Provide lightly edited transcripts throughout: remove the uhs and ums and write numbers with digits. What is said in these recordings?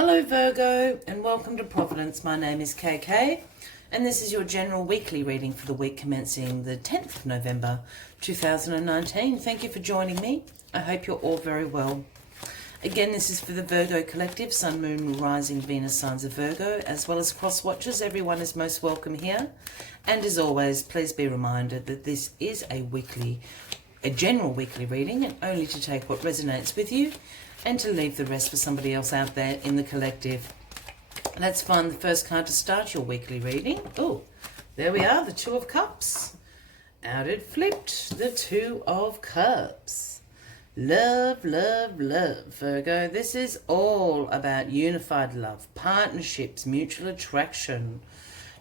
Hello Virgo and welcome to Providence. My name is KK and this is your general weekly reading for the week commencing the 10th of November 2019. Thank you for joining me. I hope you're all very well. Again, this is for the Virgo collective, Sun, Moon, Rising, Venus signs of Virgo, as well as cross watchers. Everyone is most welcome here. And as always, please be reminded that this is a general weekly reading and only to take what resonates with you and to leave the rest for somebody else out there in the collective. Let's find the first card to start your weekly reading. Oh, there we are, the Two of Cups. Out it flipped, the Two of Cups. Love, love, love, Virgo. This is all about unified love, partnerships, mutual attraction,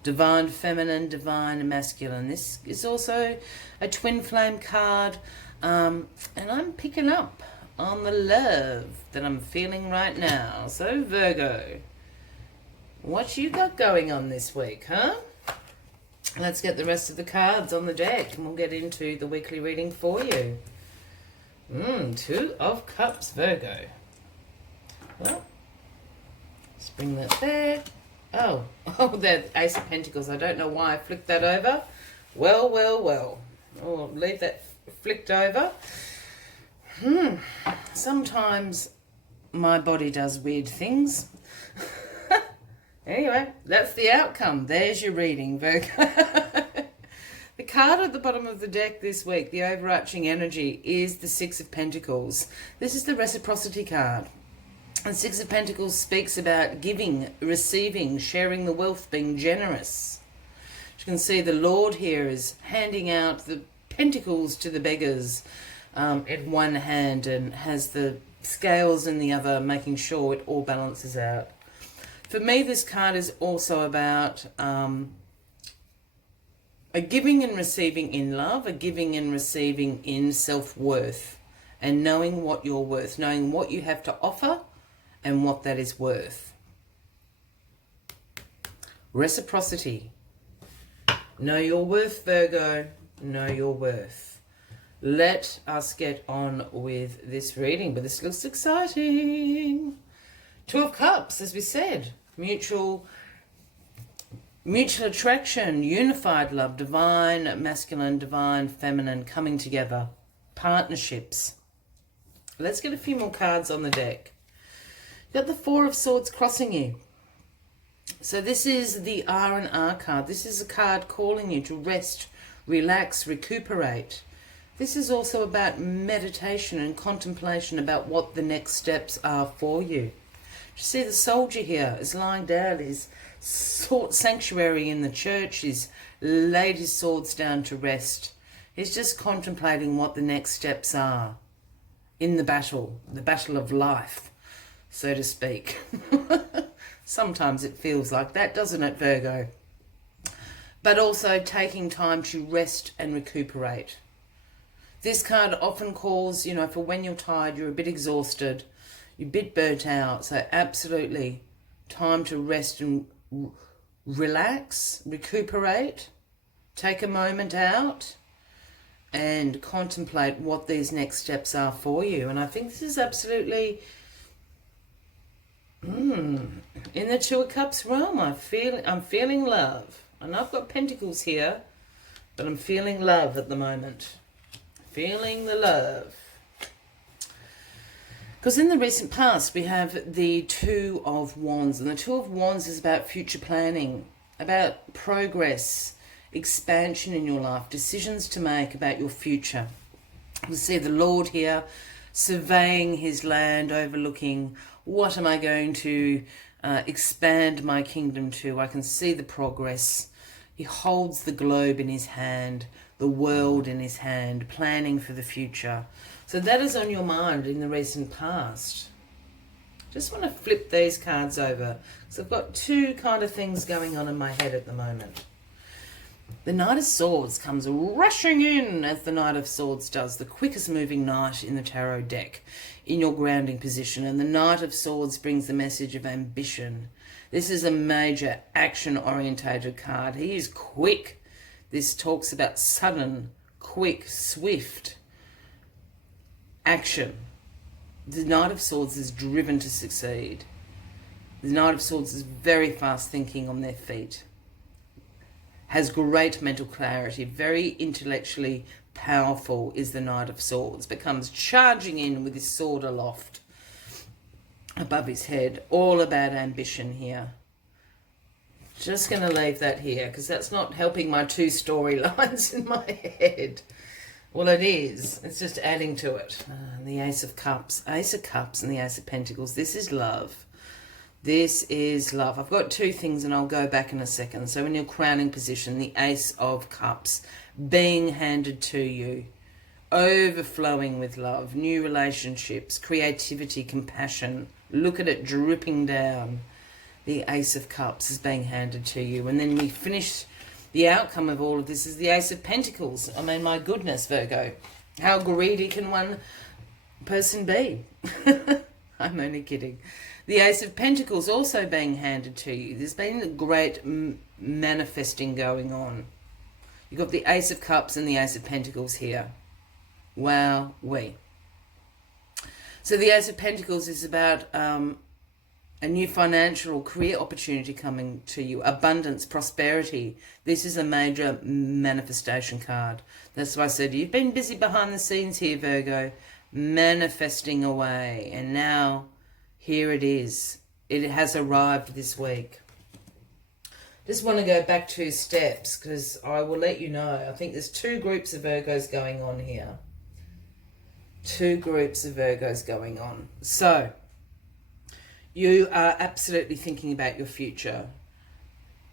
divine feminine, divine masculine. This is also a twin flame card, and I'm picking up on the love that I'm feeling right now. So Virgo, what you got going on this week, huh? Let's get the rest of the cards on the deck and we'll get into the weekly reading for you. Two of Cups, Virgo. Well, let's bring that there. Oh, that Ace of Pentacles. I don't know why I flicked that over. Well. Oh, leave that flicked over. Sometimes my body does weird things. Anyway, that's the outcome. There's your reading, Virgo. The card at the bottom of the deck this week, the overarching energy, is the Six of Pentacles. This is the reciprocity card. And Six of Pentacles speaks about giving, receiving, sharing the wealth, being generous. As you can see, the Lord here is handing out the pentacles to the beggars in one hand and has the scales in the other, making sure it all balances out. For me, this card is also about a giving and receiving in love, a giving and receiving in self-worth, and knowing what you're worth, knowing what you have to offer and what that is worth. Reciprocity. Know your worth, Virgo. Know your worth. Let us get on with this reading, but this looks exciting. Two of Cups, as we said, mutual attraction, unified love, divine masculine, divine feminine coming together, partnerships. Let's get a few more cards on the deck. You've got the Four of Swords crossing you. So this is the R&R card. This is a card calling you to rest, relax, recuperate. This is also about meditation and contemplation about what the next steps are for you. You see the soldier here is lying down. He's sought sanctuary in the church. He's laid his swords down to rest. He's just contemplating what the next steps are in the battle of life, so to speak. Sometimes it feels like that, doesn't it, Virgo? But also taking time to rest and recuperate. This card often calls, for when you're tired, you're a bit exhausted, you're a bit burnt out. So absolutely time to rest and relax, recuperate, take a moment out and contemplate what these next steps are for you. And I think this is absolutely in the Two of Cups realm. I'm feeling love. And I've got Pentacles here, but I'm feeling love at the moment. Feeling the love. Because in the recent past, we have the Two of Wands. And the Two of Wands is about future planning, about progress, expansion in your life, decisions to make about your future. You see the Lord here surveying his land, overlooking, what am I going to expand my kingdom to? I can see the progress. He holds the globe in his hand, the world in his hand, planning for the future. So that is on your mind in the recent past. Just want to flip these cards over, because I've got two kind of things going on in my head at the moment. The Knight of Swords comes rushing in, as the Knight of Swords does, the quickest moving knight in the tarot deck, in your grounding position. And the Knight of Swords brings the message of ambition. This is a major action-orientated card. He is quick. This talks about sudden, quick, swift action. The Knight of Swords is driven to succeed. The Knight of Swords is very fast thinking on their feet. Has great mental clarity, very intellectually powerful is the Knight of Swords. But comes charging in with his sword aloft above his head. All about ambition here. Just going to leave that here because that's not helping my two storylines in my head. Well, it is. It's just adding to it. The Ace of Cups. Ace of Cups and the Ace of Pentacles. This is love. This is love. I've got two things and I'll go back in a second. So in your crowning position, the Ace of Cups being handed to you. Overflowing with love. New relationships. Creativity. Compassion. Look at it dripping down. The Ace of Cups is being handed to you. And then we finish the outcome of all of this is the Ace of Pentacles. I mean, my goodness, Virgo. How greedy can one person be? I'm only kidding. The Ace of Pentacles also being handed to you. There's been a great manifesting going on. You've got the Ace of Cups and the Ace of Pentacles here. Wow, So the Ace of Pentacles is about a new financial or career opportunity coming to you. Abundance, prosperity. This is a major manifestation card. That's why I said you've been busy behind the scenes here, Virgo. Manifesting away. And now, here it is. It has arrived this week. Just want to go back 2 steps because I will let you know. I think there's 2 groups of Virgos going on here. 2 groups of Virgos going on. So, you are absolutely thinking about your future.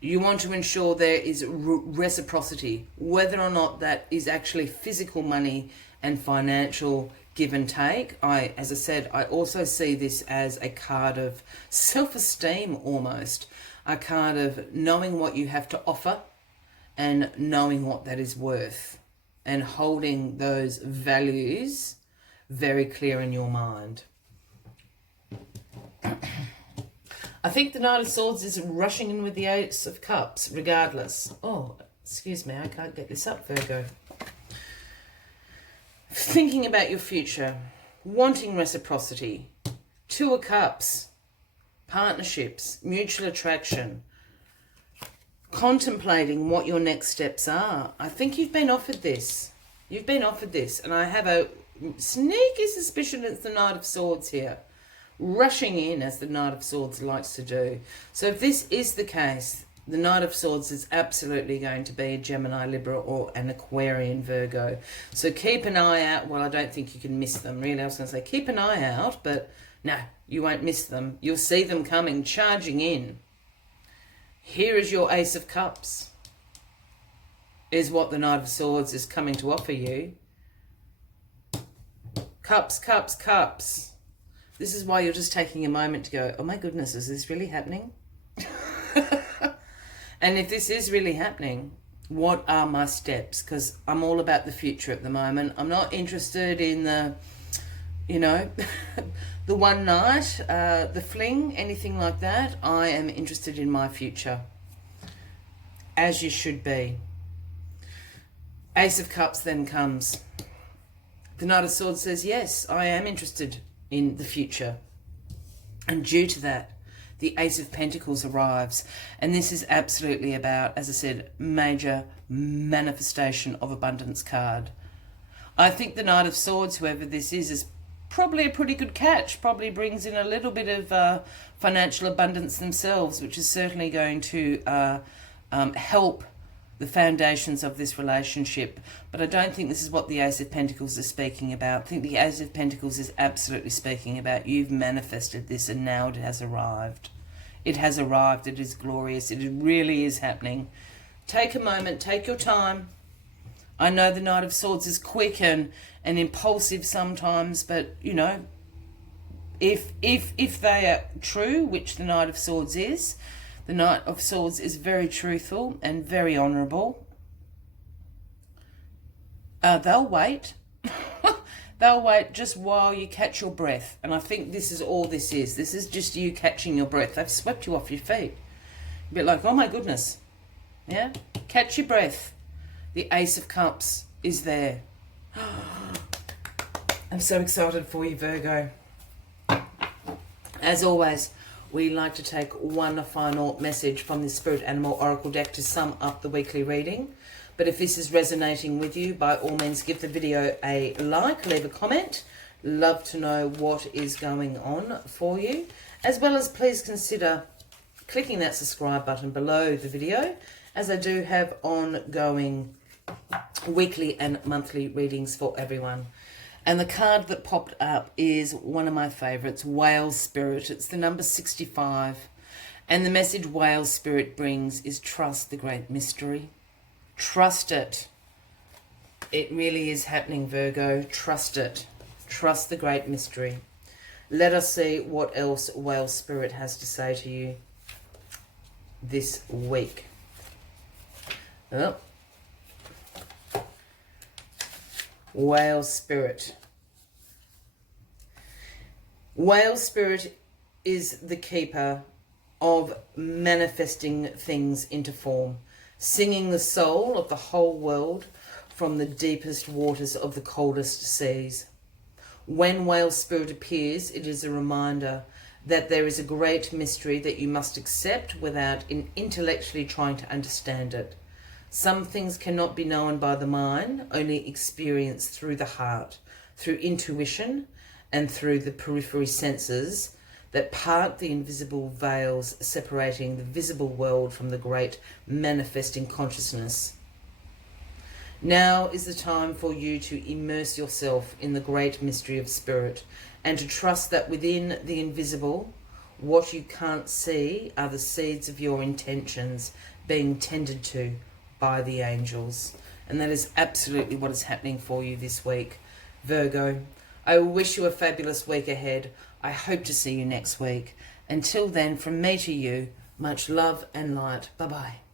You want to ensure there is reciprocity, whether or not that is actually physical money and financial give and take. As I said, I also see this as a card of self-esteem almost, a card of knowing what you have to offer and knowing what that is worth and holding those values very clear in your mind. I think the Knight of Swords is rushing in with the Ace of Cups, regardless. Oh, excuse me, I can't get this up, Virgo. Thinking about your future, wanting reciprocity, 2 of Cups, partnerships, mutual attraction, contemplating what your next steps are. I think you've been offered this. You've been offered this, and I have a sneaky suspicion it's the Knight of Swords here. Rushing in, as the Knight of Swords likes to do. So if this is the case, the Knight of Swords is absolutely going to be a Gemini, Libra, or an Aquarian Virgo. So keep an eye out. Well, I don't think you can miss them, really. I was going to say keep an eye out, but no, you won't miss them. You'll see them coming, charging in. Here is your Ace of Cups, is what the Knight of Swords is coming to offer you. Cups, cups, cups. This is why you're just taking a moment to go, oh my goodness, is this really happening? And if this is really happening, what are my steps? Because I'm all about the future at the moment. I'm not interested in the, the one night, the fling, anything like that. I am interested in my future, as you should be. Ace of Cups then comes. The Knight of Swords says, yes, I am interested in the future. And due to that, the Ace of Pentacles arrives. And this is absolutely about, as I said, major manifestation of abundance card. I think the Knight of Swords, whoever this is probably a pretty good catch. Probably brings in a little bit of financial abundance themselves, which is certainly going to help the foundations of this relationship. But I don't think this is what the Ace of Pentacles is speaking about. I think the Ace of Pentacles is absolutely speaking about you've manifested this and now it has arrived. It has arrived. It is glorious. It really is happening. Take a moment. Take your time. I know the Knight of Swords is quick and impulsive sometimes, but, if they are true, which the Knight of Swords is, the Knight of Swords is very truthful and very honourable. They'll wait. They'll wait just while you catch your breath. And I think this is all this is. This is just you catching your breath. They've swept you off your feet. A bit like, oh my goodness. Yeah? Catch your breath. The Ace of Cups is there. I'm so excited for you, Virgo. As always, we like to take one final message from the Spirit Animal Oracle deck to sum up the weekly reading. But if this is resonating with you, by all means give the video a like, leave a comment. Love to know what is going on for you. As well as please consider clicking that subscribe button below the video, as I do have ongoing weekly and monthly readings for everyone. And the card that popped up is one of my favourites, Whale Spirit. It's the number 65. And the message Whale Spirit brings is trust the great mystery. Trust it. It really is happening, Virgo. Trust it. Trust the great mystery. Let us see what else Whale Spirit has to say to you this week. Oh. Whale Spirit. Whale Spirit is the keeper of manifesting things into form, singing the soul of the whole world from the deepest waters of the coldest seas. When Whale Spirit appears, it is a reminder that there is a great mystery that you must accept without intellectually trying to understand it. Some things cannot be known by the mind, only experienced through the heart, through intuition, and through the periphery senses that part the invisible veils separating the visible world from the great manifesting consciousness. Now is the time for you to immerse yourself in the great mystery of spirit and to trust that within the invisible, what you can't see are the seeds of your intentions being tended to by the angels. And that is absolutely what is happening for you this week, Virgo. I wish you a fabulous week ahead. I hope to see you next week. Until then, from me to you, much love and light. Bye-bye.